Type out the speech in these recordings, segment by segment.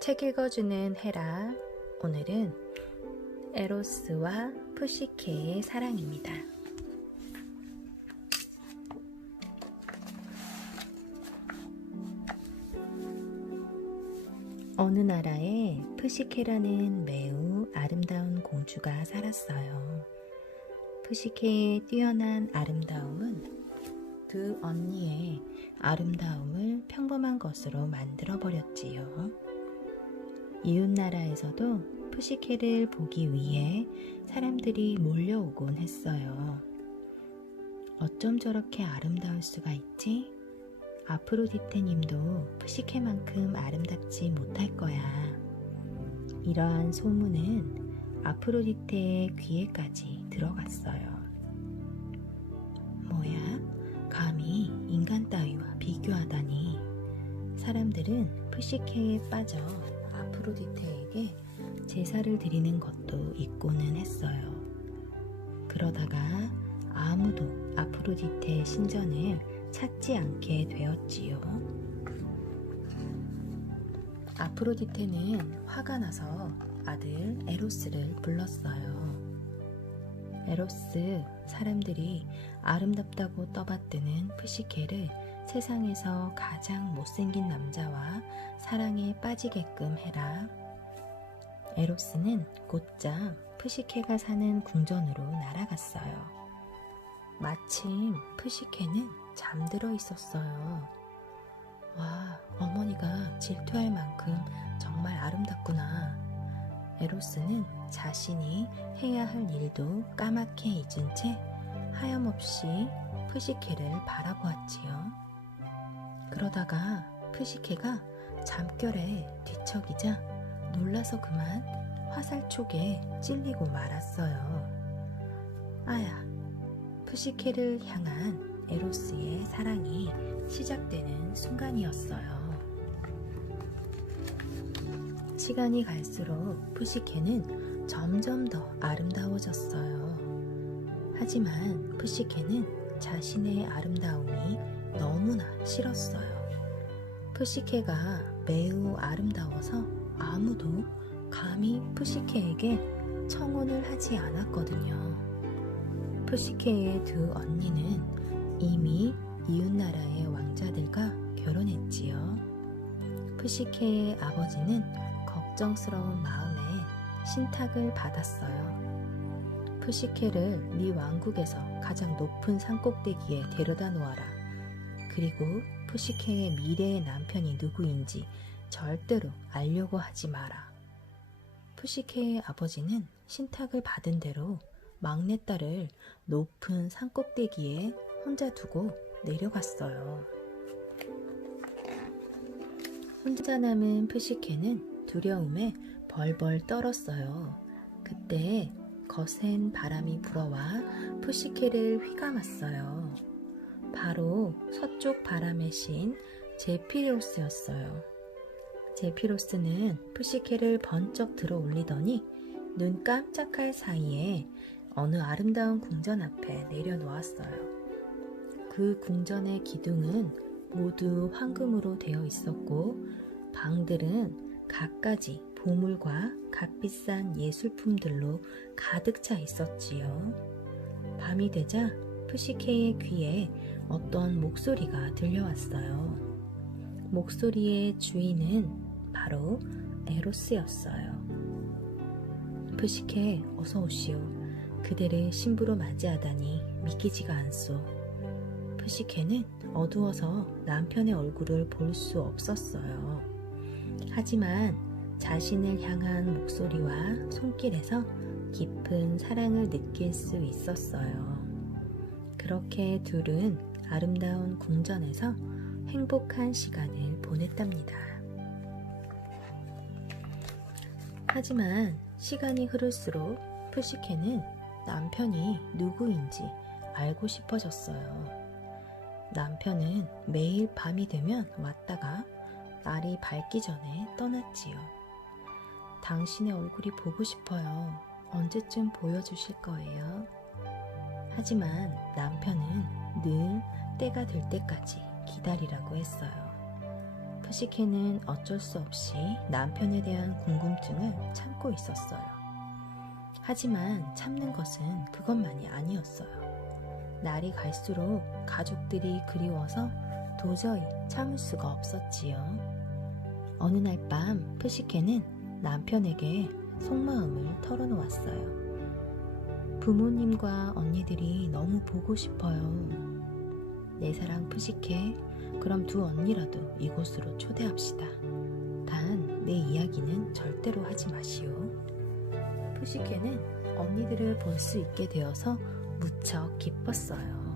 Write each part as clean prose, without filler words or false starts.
책 읽어주는 헤라. 오늘은 에로스와 푸시케의 사랑입니다. 어느 나라에 푸시케라는 매우 아름다운 공주가 살았어요. 푸시케의 뛰어난 아름다움은 두 언니의 아름다움을 평범한 것으로 만들어버렸지요. 이웃나라에서도 푸시케를 보기 위해 사람들이 몰려오곤 했어요. 어쩜 저렇게 아름다울 수가 있지? 아프로디테 님도 푸시케만큼 아름답지 못할 거야. 이러한 소문은 아프로디테의 귀에까지 들어갔어요. 뭐야? 감히 인간 따위와 비교하다니. 사람들은 푸시케에 빠져 아프로디테에게 제사를 드리는 것도 있고는 했어요. 그러다가 아무도 아프로디테의 신전을 찾지 않게 되었지요. 아프로디테는 화가 나서 아들 에로스를 불렀어요. 에로스, 사람들이 아름답다고 떠받드는 푸시케를 세상에서 가장 못생긴 남자와 사랑에 빠지게끔 해라. 에로스는 곧장 푸시케가 사는 궁전으로 날아갔어요. 마침 푸시케는 잠들어 있었어요. 와, 어머니가 질투할 만큼 정말 아름답구나. 에로스는 자신이 해야 할 일도 까맣게 잊은 채 하염없이 푸시케를 바라보았지요. 그러다가 푸시케가 잠결에 뒤척이자 놀라서 그만 화살촉에 찔리고 말았어요. 아야, 푸시케를 향한 에로스의 사랑이 시작되는 순간이었어요. 시간이 갈수록 푸시케는 점점 더 아름다워졌어요. 하지만 푸시케는 자신의 아름다움이 너무나 싫었어요. 푸시케가 매우 아름다워서 아무도 감히 푸시케에게 청혼을 하지 않았거든요. 푸시케의 두 언니는 이미 이웃나라의 왕자들과 결혼했지요. 푸시케의 아버지는 걱정스러운 마음에 신탁을 받았어요. 푸시케를 네 왕국에서 가장 높은 산꼭대기에 데려다 놓아라. 그리고 푸시케의 미래의 남편이 누구인지 절대로 알려고 하지 마라. 푸시케의 아버지는 신탁을 받은 대로 막내딸을 높은 산꼭대기에 혼자 두고 내려갔어요. 혼자 남은 푸시케는 두려움에 벌벌 떨었어요. 그때 거센 바람이 불어와 푸시케를 휘감았어요. 바로 서쪽 바람의 신 제피로스였어요. 제피로스는 푸시케를 번쩍 들어 올리더니 눈 깜짝할 사이에 어느 아름다운 궁전 앞에 내려놓았어요. 그 궁전의 기둥은 모두 황금으로 되어 있었고 방들은 갖가지 보물과 값비싼 예술품들로 가득 차 있었지요. 밤이 되자 푸시케의 귀에 어떤 목소리가 들려왔어요. 목소리의 주인은 바로 에로스였어요. 푸시케, 어서 오시오. 그대를 신부로 맞이하다니 믿기지가 않소. 푸시케는 어두워서 남편의 얼굴을 볼 수 없었어요. 하지만 자신을 향한 목소리와 손길에서 깊은 사랑을 느낄 수 있었어요. 그렇게 둘은 아름다운 궁전에서 행복한 시간을 보냈답니다. 하지만 시간이 흐를수록 푸시케는 남편이 누구인지 알고 싶어졌어요. 남편은 매일 밤이 되면 왔다가 날이 밝기 전에 떠났지요. 당신의 얼굴이 보고 싶어요. 언제쯤 보여주실 거예요? 하지만 남편은 늘 때가 될 때까지 기다리라고 했어요. 푸시케는 어쩔 수 없이 남편에 대한 궁금증을 참고 있었어요. 하지만 참는 것은 그것만이 아니었어요. 날이 갈수록 가족들이 그리워서 도저히 참을 수가 없었지요. 어느 날 밤 푸시케는 남편에게 속마음을 털어놓았어요. 부모님과 언니들이 너무 보고 싶어요. 내 사랑 푸시케, 그럼 두 언니라도 이곳으로 초대합시다. 단 내 이야기는 절대로 하지 마시오. 푸시케는 언니들을 볼 수 있게 되어서 무척 기뻤어요.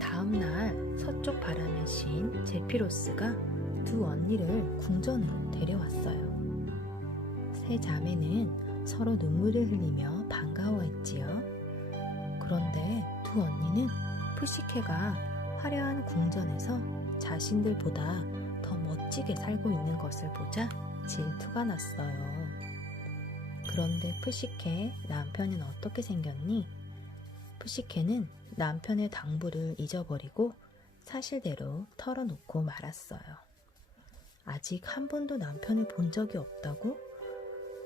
다음날 서쪽 바람에 신 제피로스가 두 언니를 궁전으로 데려왔어요. 세 자매는 서로 눈물을 흘리며 반가워했지요. 그런데 두 언니는 푸시케가 화려한 궁전에서 자신들보다 더 멋지게 살고 있는 것을 보자 질투가 났어요. 그런데 푸시케, 남편은 어떻게 생겼니? 푸시케는 남편의 당부를 잊어버리고 사실대로 털어놓고 말았어요. 아직 한 번도 남편을 본 적이 없다고?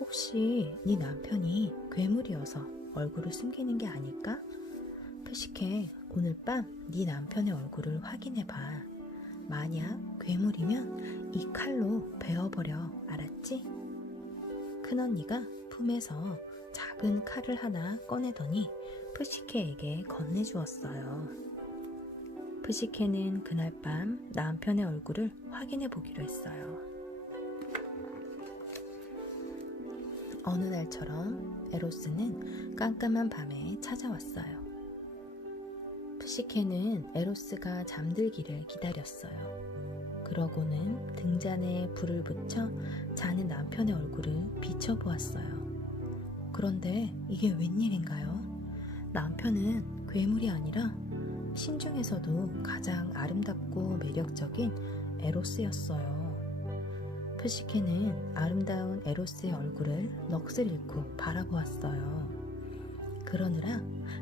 혹시 네 남편이 괴물이어서 얼굴을 숨기는 게 아닐까? 푸시케, 오늘 밤 네 남편의 얼굴을 확인해봐. 만약 괴물이면 이 칼로 베어버려, 알았지? 큰언니가 품에서 작은 칼을 하나 꺼내더니 푸시케에게 건네주었어요. 푸시케는 그날 밤 남편의 얼굴을 확인해 보기로 했어요. 어느 날처럼 에로스는 깜깜한 밤에 찾아왔어요. 푸시케는 에로스가 잠들기를 기다렸어요. 그러고는 등잔에 불을 붙여 자는 남편의 얼굴을 비춰보았어요. 그런데 이게 웬일인가요? 남편은 괴물이 아니라 신중에서도 가장 아름답고 매력적인 에로스였어요. 푸시케는 아름다운 에로스의 얼굴을 넋을 잃고 바라보았어요. 그러느라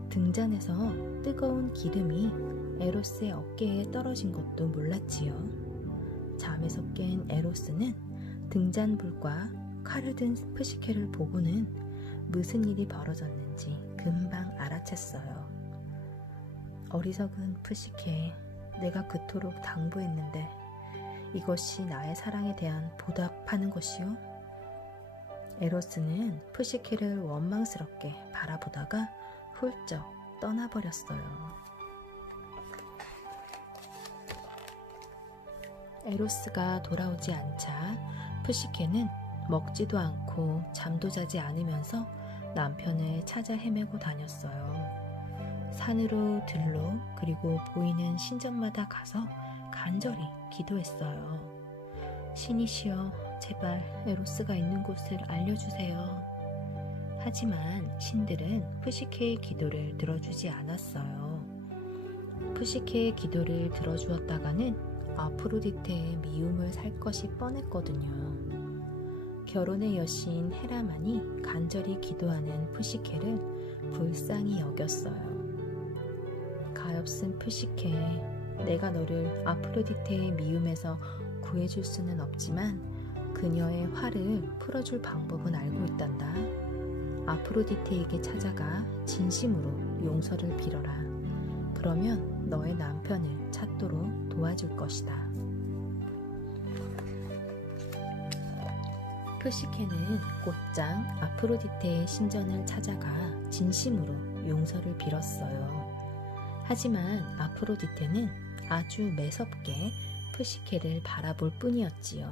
등잔에서 뜨거운 기름이 에로스의 어깨에 떨어진 것도 몰랐지요. 잠에서 깬 에로스는 등잔불과 칼을 든 푸시케를 보고는 무슨 일이 벌어졌는지 금방 알아챘어요. 어리석은 푸시케, 내가 그토록 당부했는데 이것이 나의 사랑에 대한 보답하는 것이오? 에로스는 푸시케를 원망스럽게 바라보다가 훌쩍 떠나버렸어요. 에로스가 돌아오지 않자 푸시케는 먹지도 않고 잠도 자지 않으면서 남편을 찾아 헤매고 다녔어요. 산으로 들로 그리고 보이는 신전마다 가서 간절히 기도했어요. 신이시여, 제발 에로스가 있는 곳을 알려주세요. 하지만 신들은 푸시케의 기도를 들어주지 않았어요. 푸시케의 기도를 들어주었다가는 아프로디테의 미움을 살 것이 뻔했거든요. 결혼의 여신 헤라만이 간절히 기도하는 푸시케를 불쌍히 여겼어요. 가엾은 푸시케, 내가 너를 아프로디테의 미움에서 구해줄 수는 없지만 그녀의 화를 풀어줄 방법은 알고 있단다. 아프로디테에게 찾아가 진심으로 용서를 빌어라. 그러면 너의 남편을 찾도록 도와줄 것이다. 푸시케는 곧장 아프로디테의 신전을 찾아가 진심으로 용서를 빌었어요. 하지만 아프로디테는 아주 매섭게 푸시케를 바라볼 뿐이었지요.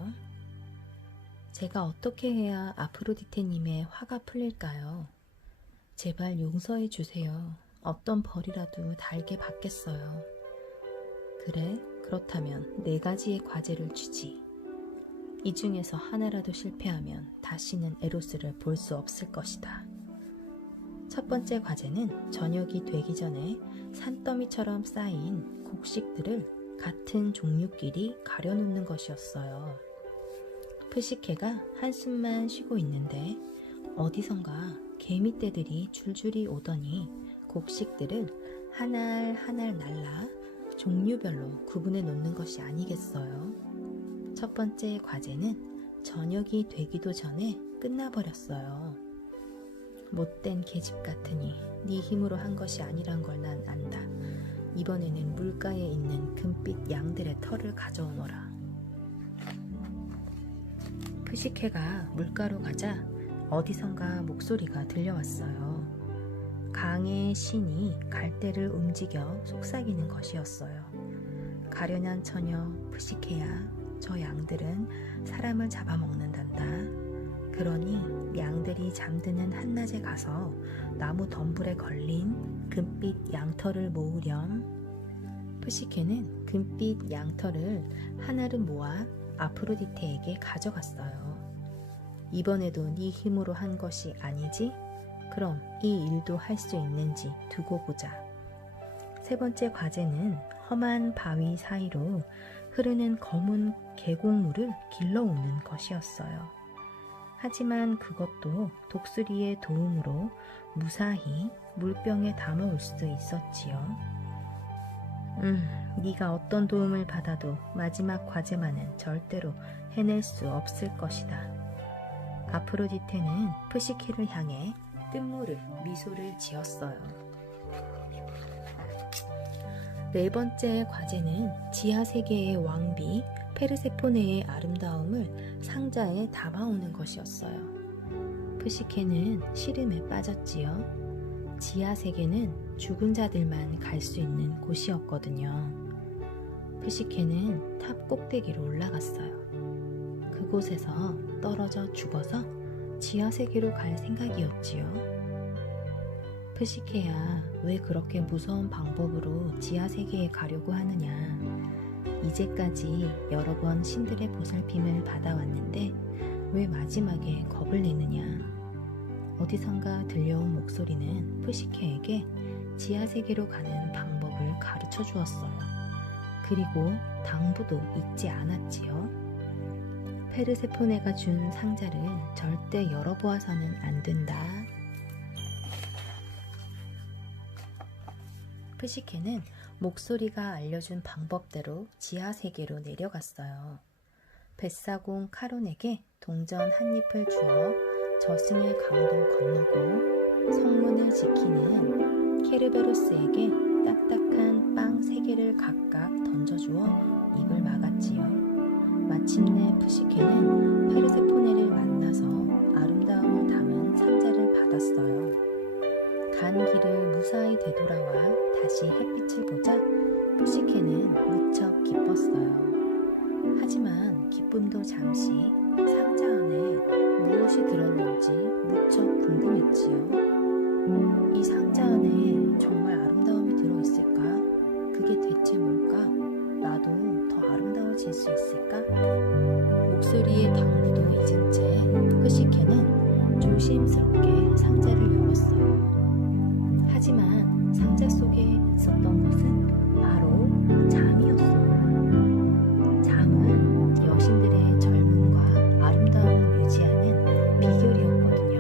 제가 어떻게 해야 아프로디테님의 화가 풀릴까요? 제발 용서해 주세요. 어떤 벌이라도 달게 받겠어요. 그래, 그렇다면 4가지의 과제를 주지. 이 중에서 하나라도 실패하면 다시는 에로스를 볼 수 없을 것이다. 첫 번째 과제는 저녁이 되기 전에 산더미처럼 쌓인 곡식들을 같은 종류끼리 가려놓는 것이었어요. 푸시케가 한숨만 쉬고 있는데 어디선가 개미떼들이 줄줄이 오더니 곡식들을 한 알 한 알 날라 종류별로 구분해 놓는 것이 아니겠어요? 첫 번째 과제는 저녁이 되기도 전에 끝나버렸어요. 못된 계집 같으니 네 힘으로 한 것이 아니란 걸 난 안다. 이번에는 물가에 있는 금빛 양들의 털을 가져오너라. 푸시케가 물가로 가자 어디선가 목소리가 들려왔어요. 강의 신이 갈대를 움직여 속삭이는 것이었어요. 가련한 처녀 푸시케야, 저 양들은 사람을 잡아먹는단다. 그러니 양들이 잠드는 한낮에 가서 나무 덤불에 걸린 금빛 양털을 모으렴. 푸시케는 금빛 양털을 하나를 모아 아프로디테에게 가져갔어요. 이번에도 네 힘으로 한 것이 아니지? 그럼 이 일도 할 수 있는지 두고 보자. 세 번째 과제는 험한 바위 사이로 흐르는 검은 계곡물을 길러오는 것이었어요. 하지만 그것도 독수리의 도움으로 무사히 물병에 담아올 수 있었지요. 네가 어떤 도움을 받아도 마지막 과제만은 절대로 해낼 수 없을 것이다. 아프로디테는 푸시케를 향해 뜬물을 미소를 지었어요. 네 번째 과제는 지하 세계의 왕비 페르세포네의 아름다움을 상자에 담아오는 것이었어요. 푸시케는 시름에 빠졌지요. 지하 세계는 죽은 자들만 갈 수 있는 곳이었거든요. 푸시케는 탑 꼭대기로 올라갔어요. 그곳에서 떨어져 죽어서 지하 세계로 갈 생각이었지요. 푸시케야, 왜 그렇게 무서운 방법으로 지하 세계에 가려고 하느냐? 이제까지 여러 번 신들의 보살핌을 받아왔는데 왜 마지막에 겁을 내느냐? 어디선가 들려온 목소리는 푸시케에게 지하 세계로 가는 방법을 가르쳐 주었어요. 그리고 당부도 잊지 않았지요. 페르세포네가 준 상자를 절대 열어보아서는 안 된다. 푸시케는 목소리가 알려준 방법대로 지하 세계로 내려갔어요. 뱃사공 카론에게 동전 한 잎을 주어 저승의 강도 건너고 성문을 지키는 케르베로스에게 딱딱한 빵 3개를 각각 던져주어 입을 막았지요. 마침내 푸시케는 페르세포네를 만나서 아름다움을 담은 상자를 받았어요. 간 길을 무사히 되돌아와 다시 햇빛을 보자 푸시케는 무척 기뻤어요. 하지만 기쁨도 잠시 상자 안에 무엇이 들었는지 무척 궁금했지요. 이 상자 안에 정말 아름다움이 들어있을까? 그게 대체 뭘까? 나도 더 아름다워질 수 있을까? 목소리의 당부도 잊은 채 푸시케는 조심스럽게 상자를 열었어요. 하지만 상자 속에 있었던 것은 바로 잠이었어요. 잠은 여신들의 젊음과 아름다움을 유지하는 비결이었거든요.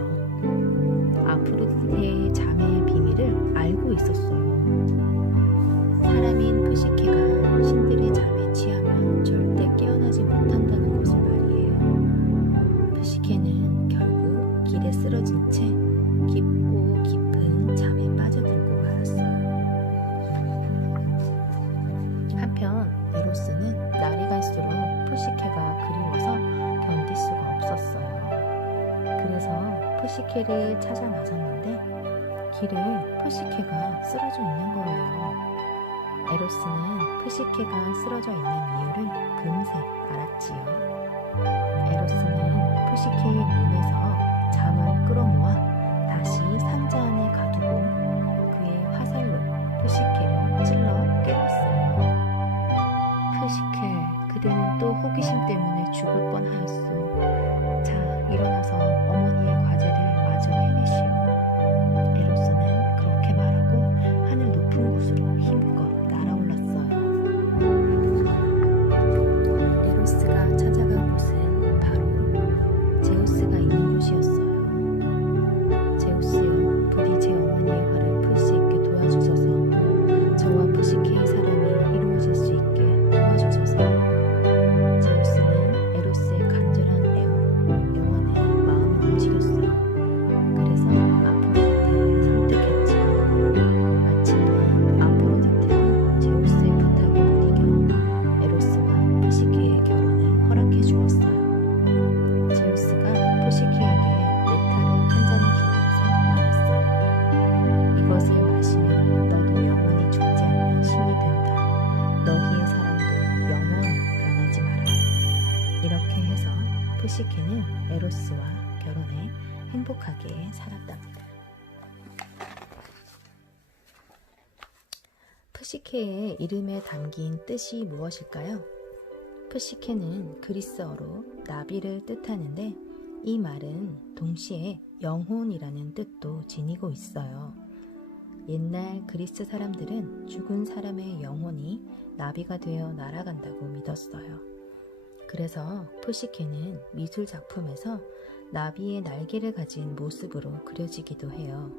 아프로디테의 잠의 비밀을 알고 있었어요. 사람인 푸시케가 신들의 잠에 취하면 절대 깨어나지 못한다는 것을 말이에요. 푸시케는 결국 길에 쓰러진 채 깊고 깊은 잠에 빠져들고 말았어요. 한편 에로스는 날이 갈수록 푸시케가 그리워서 견딜 수가 없었어요. 그래서 푸시케를 찾아 나섰는데 길에 푸시케가 쓰러져 있는 거예요. 에로스는 푸시케가 쓰러져 있는 이유를 금세 알았지요. 에로스는 푸시케의 몸에서 잠을 끌어모아 다시 상자 안에 가두고 그의 화살로 푸시케를 찔러 깨웠어요. 푸시케, 그대는 또 호기심 때문에 죽을 뻔하였소. 자, 일어나서 어머니의 과제를 마저 해내시오. 에로스는 그렇게 말하고 하늘 높은 곳으로 힘껏 날아올랐어요. 에로스가 찾아간 곳은 바로 제우스가 있는 곳이었어요. 제우스여, 부디 제 어머니의 화를 풀 수 있게 도와주소서. 저와 푸시케의 사랑이 이루어지게 그렇게 해서 푸시케는 에로스와 결혼해 행복하게 살았답니다. 푸시케의 이름에 담긴 뜻이 무엇일까요? 푸시케는 그리스어로 나비를 뜻하는데 이 말은 동시에 영혼이라는 뜻도 지니고 있어요. 옛날 그리스 사람들은 죽은 사람의 영혼이 나비가 되어 날아간다고 믿었어요. 그래서 푸시케는 미술 작품에서 나비의 날개를 가진 모습으로 그려지기도 해요.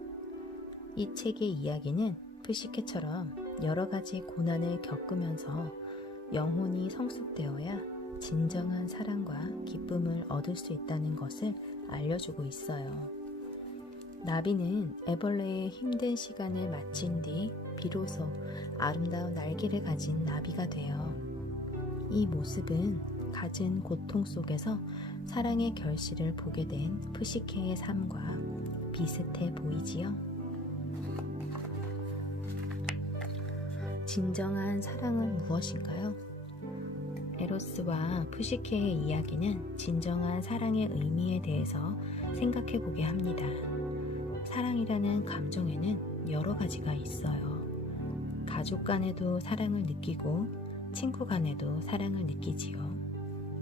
이 책의 이야기는 푸시케처럼 여러 가지 고난을 겪으면서 영혼이 성숙되어야 진정한 사랑과 기쁨을 얻을 수 있다는 것을 알려주고 있어요. 나비는 애벌레의 힘든 시간을 마친 뒤 비로소 아름다운 날개를 가진 나비가 돼요. 이 모습은 갖은 고통 속에서 사랑의 결실을 보게 된 푸시케의 삶과 비슷해 보이지요? 진정한 사랑은 무엇인가요? 에로스와 푸시케의 이야기는 진정한 사랑의 의미에 대해서 생각해 보게 합니다. 사랑이라는 감정에는 여러 가지가 있어요. 가족 간에도 사랑을 느끼고 친구 간에도 사랑을 느끼지요.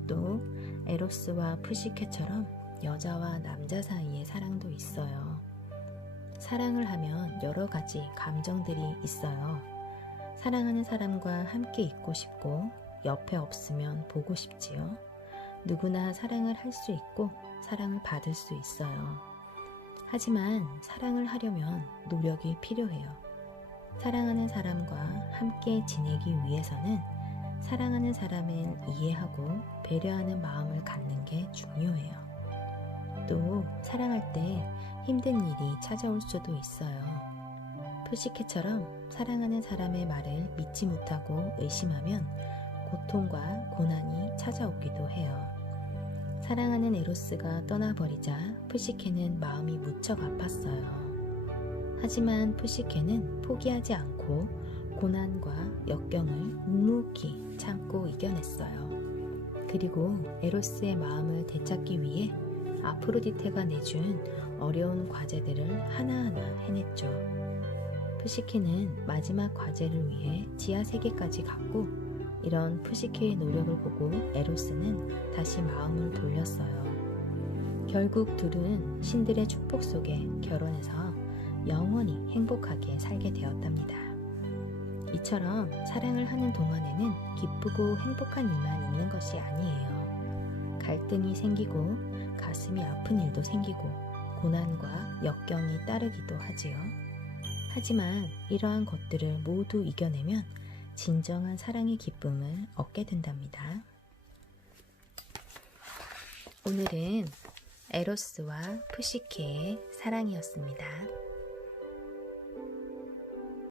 또 에로스와 푸시케처럼 여자와 남자 사이의 사랑도 있어요. 사랑을 하면 여러 가지 감정들이 있어요. 사랑하는 사람과 함께 있고 싶고 옆에 없으면 보고 싶지요. 누구나 사랑을 할 수 있고 사랑을 받을 수 있어요. 하지만 사랑을 하려면 노력이 필요해요. 사랑하는 사람과 함께 지내기 위해서는 사랑하는 사람을 이해하고 배려하는 마음을 갖는 게 중요해요. 또 사랑할 때 힘든 일이 찾아올 수도 있어요. 푸시케처럼 사랑하는 사람의 말을 믿지 못하고 의심하면 고통과 고난이 찾아오기도 해요. 사랑하는 에로스가 떠나버리자 푸시케는 마음이 무척 아팠어요. 하지만 푸시케는 포기하지 않고 고난과 역경을 묵묵히 참고 이겨냈어요. 그리고 에로스의 마음을 되찾기 위해 아프로디테가 내준 어려운 과제들을 하나하나 해냈죠. 푸시케는 마지막 과제를 위해 지하 세계까지 갔고 이런 푸시케의 노력을 보고 에로스는 다시 마음을 돌렸어요. 결국 둘은 신들의 축복 속에 결혼해서 영원히 행복하게 살게 되었답니다. 이처럼 사랑을 하는 동안에는 기쁘고 행복한 일만 있는 것이 아니에요. 갈등이 생기고 가슴이 아픈 일도 생기고 고난과 역경이 따르기도 하지요. 하지만 이러한 것들을 모두 이겨내면 진정한 사랑의 기쁨을 얻게 된답니다. 오늘은 에로스와 푸시케의 사랑이었습니다.